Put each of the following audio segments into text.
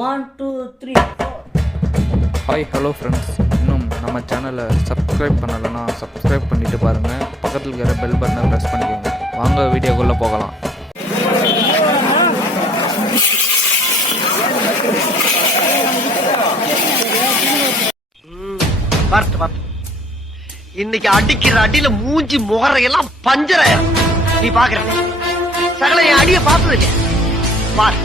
1 2 3 hi hello friends, இன்னும் நம்ம சேனலை சப்ஸ்கிரைப் பண்ணலைன்னா சப்ஸ்கிரைப் பண்ணிவிட்டு பாருங்கள். பக்கத்தில் இருக்கிற பெல் பட்டனை ப்ரெஸ் பண்ணிக்கோங்க. வாங்க வீடியோக்குள்ளே போகலாம். இன்னைக்கு அடிக்கிற அடியில மூஞ்சி முகரையெல்லாம் பஞ்சராயிரும். நீ பாக்குற சகல என் அடிய பார்த்தது இல்லையா? பார்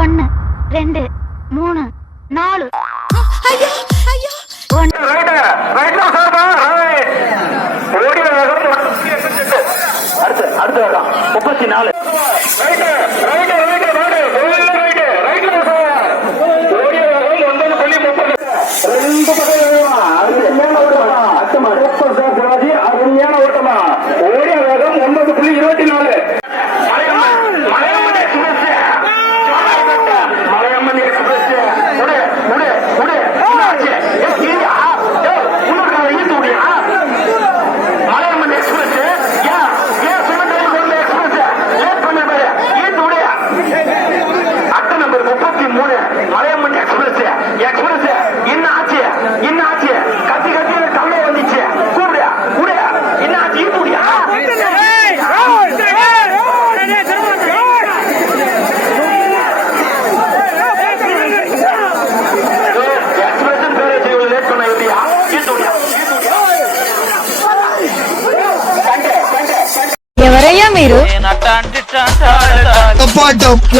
ஒன்னு 2 3 4 அடுத்த 34 அருமையான ஓட்டமா ஓடிய வேகம் 9.24.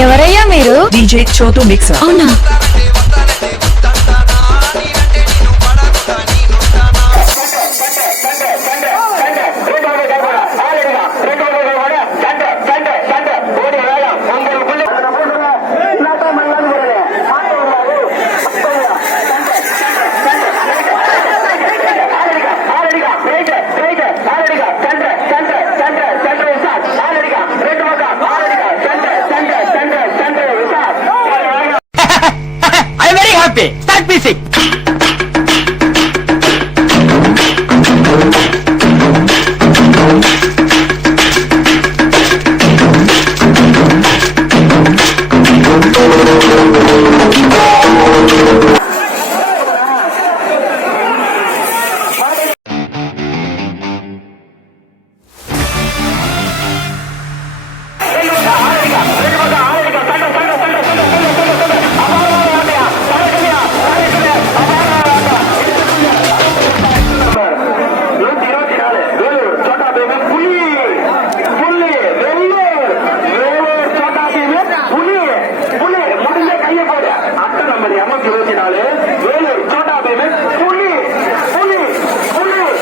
ఎవరయ్యా మీరు? DJ Chotu Mixer. అవునా? Start music.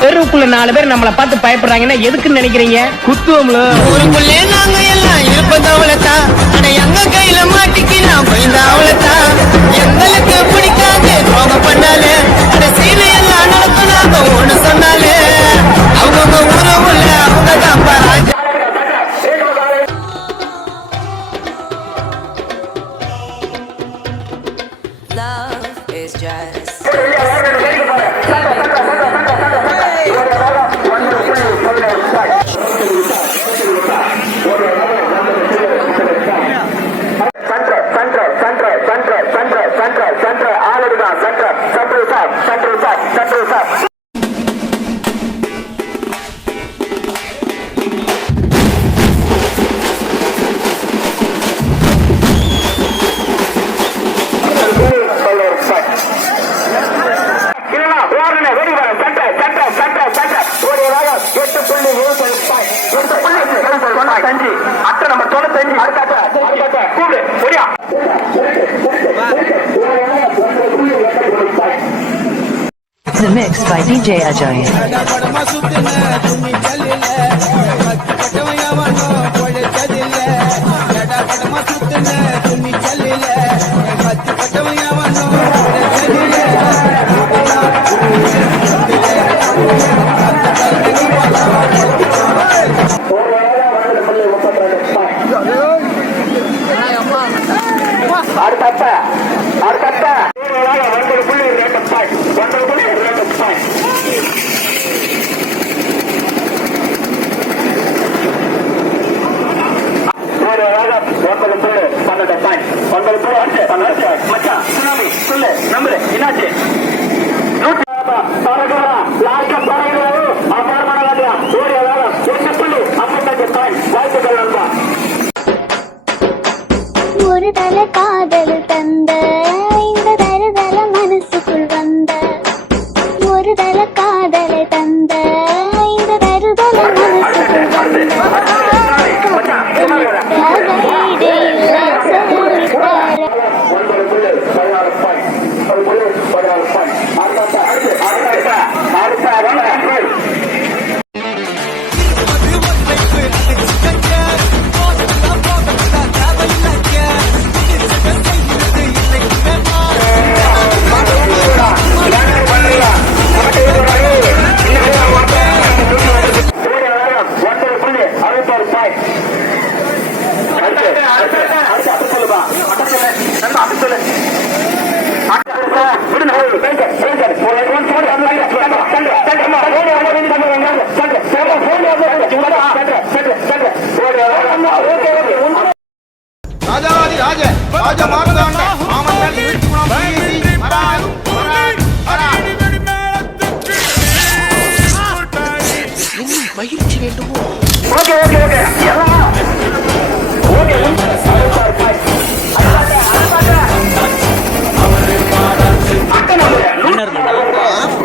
தெருவுக்குள்ள 4 பேர் நம்மளை பார்த்து பயப்படுறாங்கன்னா எதுக்குன்னு நினைக்கிறீங்க? குத்துவம்ல ஊருக்குள்ளே நாங்க எல்லாம் இருப்பது அவ்வளவுதான். ஆனா எங்க கையில மாட்டிக்கு நான் பயந்த அவ்வளவுதான். எங்களுக்கு பிடிக்காது துரோகம் பண்ணாலே சீனை எல்லாம் நடக்கும். நாங்க ஒண்ணு சொன்னாலே அவங்க உறவுல அவங்க தான் பாராஜா. Love is just It's a mix by DJ Ajay. Oh, மச்சான் சுனாமி சொல்லு நம்பரு என்னாச்சு ஒரு தல காதல் தந்த இந்த தருதல மனசுக்குள் வந்த ஒரு தல காதலை தந்த இந்த தருதல மனசுக்குள்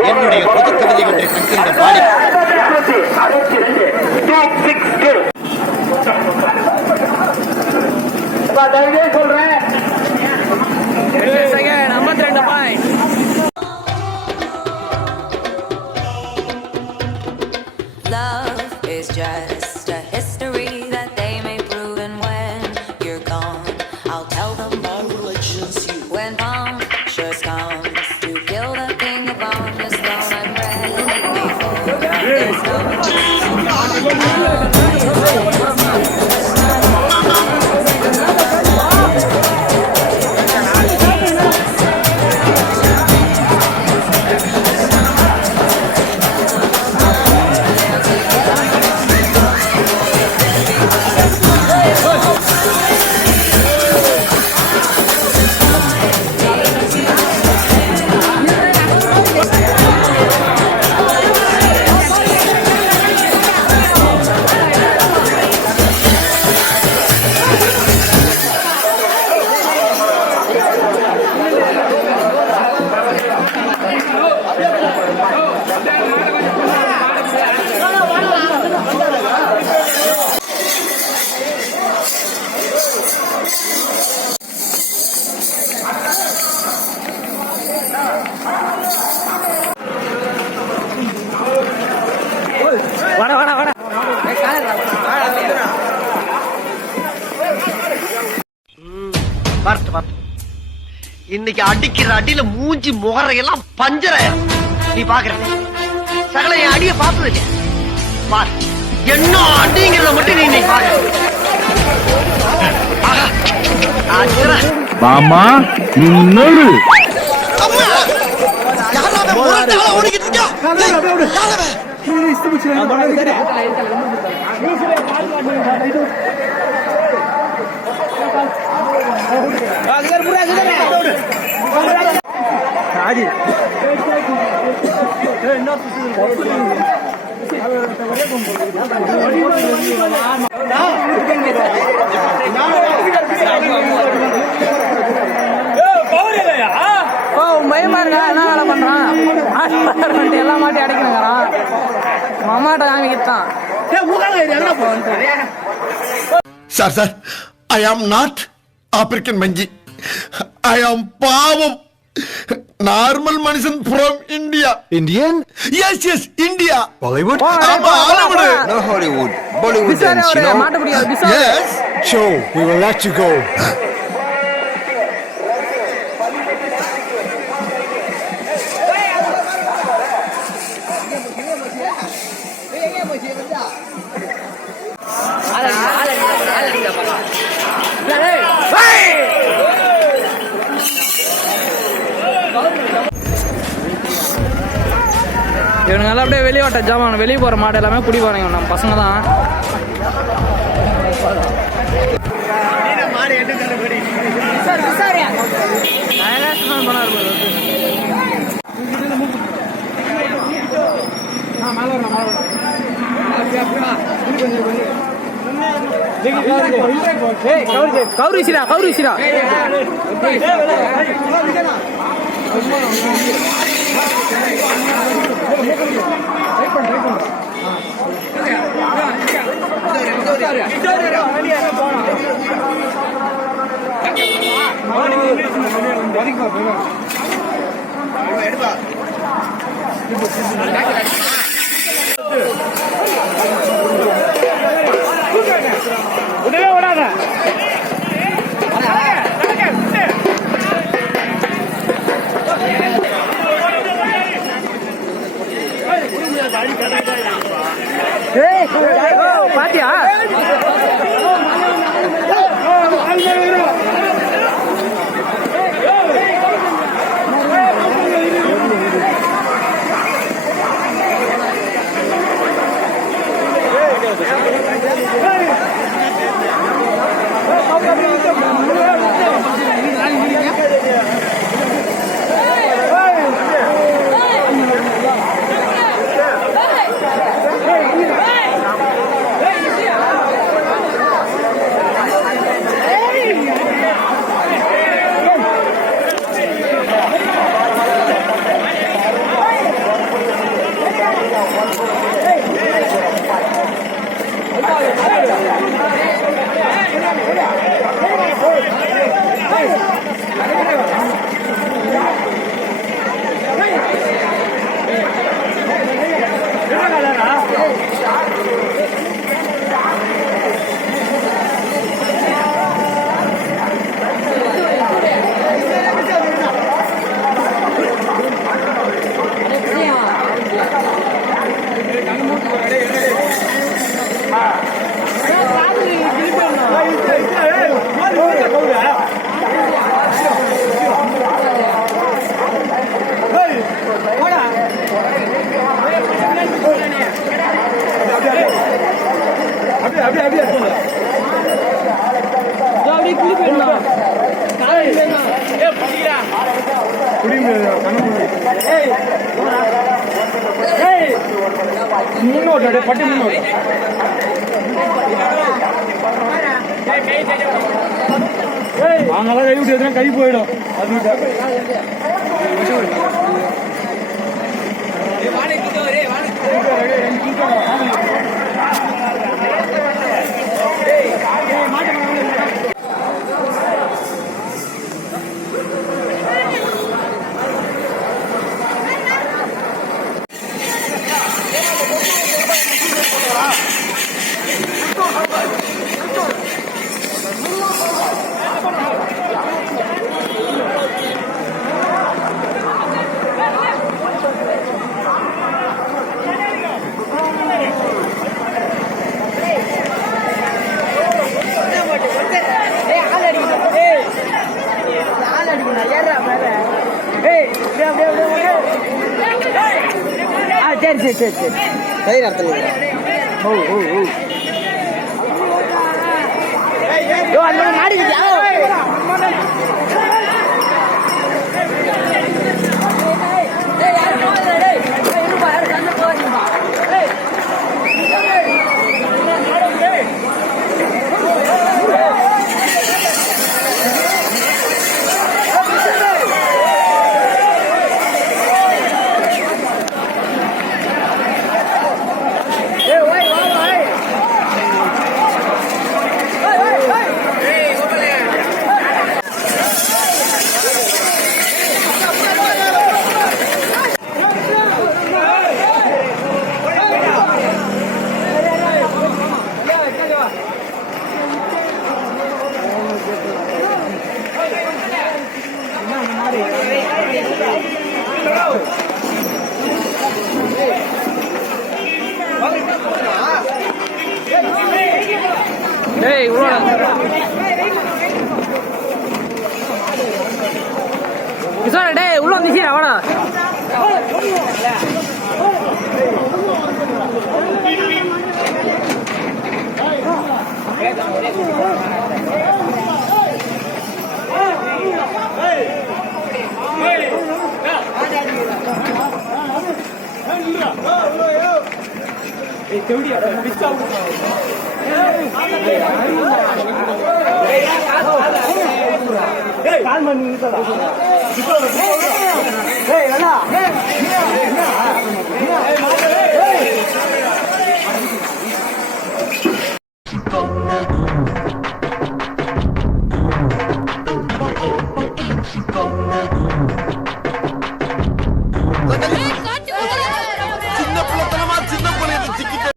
என்னுடைய பொது கவிதைகளை கட்டிட பாடி சொல்றேன் Love is just a history that they may prove, and when you're gone, I'll tell them my religion's you. When punctures comes to kill the king upon his throne, I'm ready for there's no இன்னைக்கு அடிக்கிற அடியில மூஞ்சி முகரையெல்லாம் பஞ்சராயிரும். நீ பாக்குற சகல என் அடிய பார்த்தது இல்லையா? பார் என்ன அடிங்கிறத மட்டும் நீ இன்னைக்கு பாரு. மாமா இன்னொரு பயமா இருக்கா? என்ன வேலை பண்றான்? எல்லாம் மாட்டி அடைக்கணுங்கிறான். மாமாட்ட காமிக்கத்தான். Sir sir, I am not African மங்கி. ஐ ஆம் பாவம் நார்மல் மனுஷன் from India. Indian? Yes yes India. Bollywood? ஆமா Hollywood. No Hollywood. Bollywood dance, you know? மாட்ட முடியாது. Yes. Show, we will let you go. இவனுங்க எல்லாம் அப்படியே வெளியே ஓட்ட ஜாமான் வெளியே போகிற மாடு எல்லாமே குடி போகிறாங்க நம்ம பசங்க தான். கௌரிசிரா பாத்தியா முன்னோட்டு பட்டி முன்னோட்டு அங்கெல்லாம் கை விட்டு கை போயிடும் அது சரி சரி சரி சரி நடத்தல அந்த மாடி டேய் உள்ள கிஷோர டேய் உள்ள வந்துச்சீரா வாடா சின்ன பிள்ளைத்தனமா சின்ன பிள்ளைய சிக்கிட்டு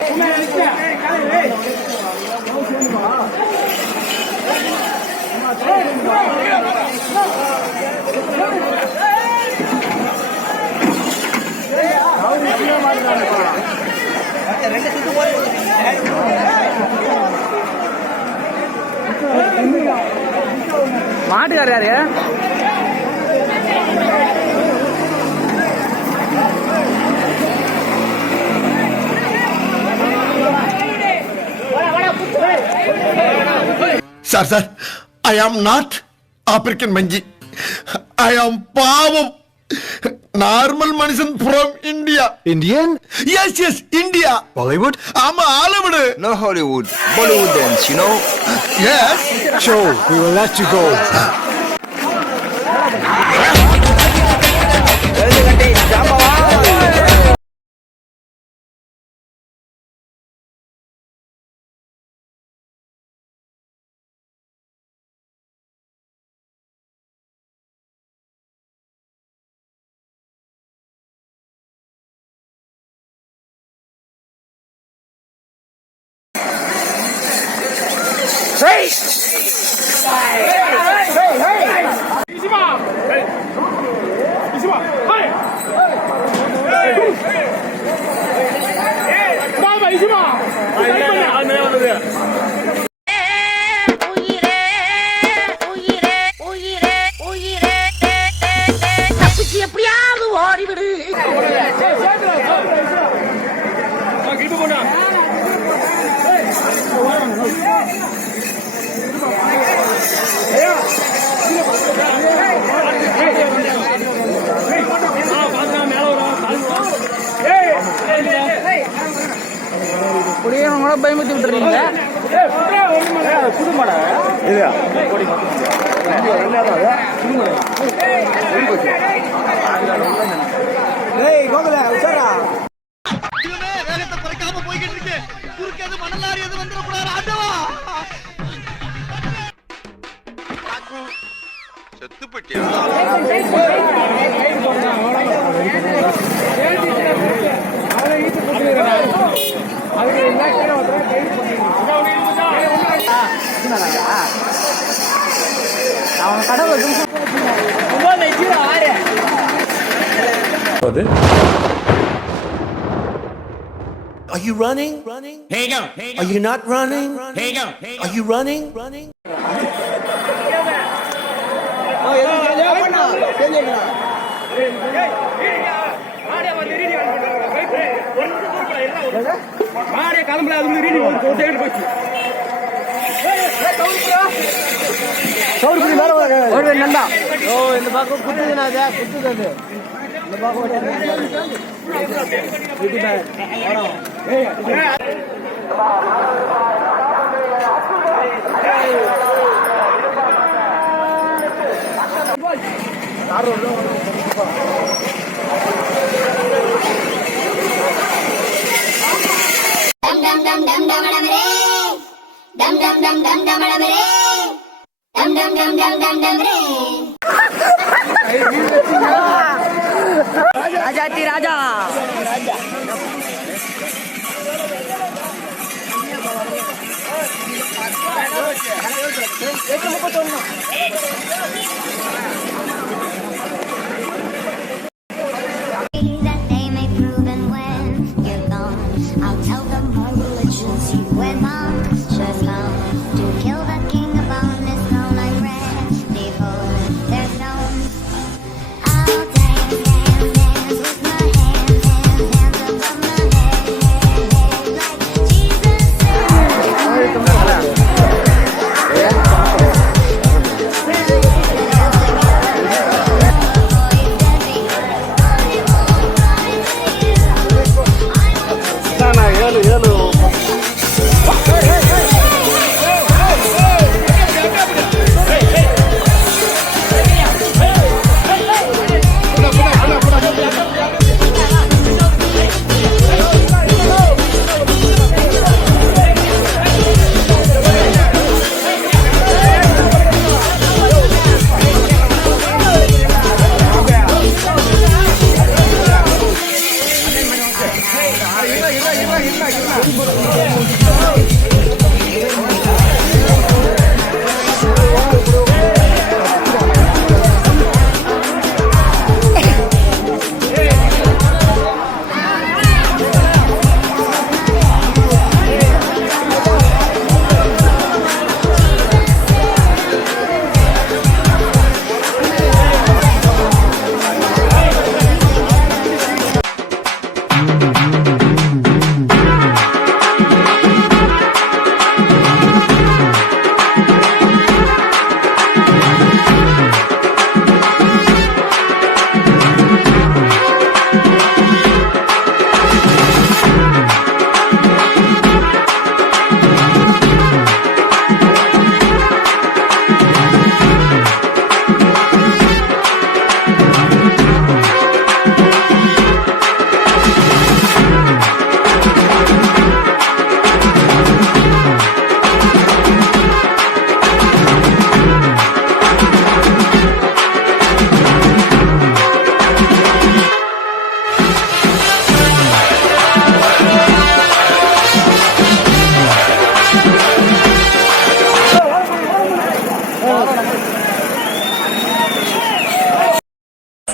மாட்டுக்கார் யாரு? Sir I am not African மங்கி. ஐ ஆம் பாவம் நார்மல் மனுஷன் from India. Indian? Yes India. Bollywood? ஆமா Hollywood. No Hollywood. Bollywood dance, you know? Yes Show, we will let you go. எப்படியாவது ஓடிவிடு. குடியவங்கள பயமுத்தி விட்டுறீங்க. வேகத்தை குறைக்காம போய்கிட்டு இருக்கு. குறுக்கேது மணலாரி எது வந்துடக்கூடாது. ஆண்டவா Are you running? Are you not running? Are you running? இந்த பக்கம் குத்துதுனாதா குத்துது. இந்த பக்கம் dum dum dum dum dum re dum dum dum dum dum dum re dum dum dum dum dum dum re Rajathi Raja that they may prove, and when you're gone I'll tell them my religion's you. When monsters come to kill the king upon his throne, I'm ready for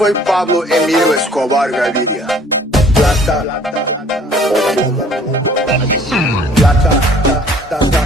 foi Pablo Emílio Escobar Gaviria. Plata, plata, plata, plata, plata, plata,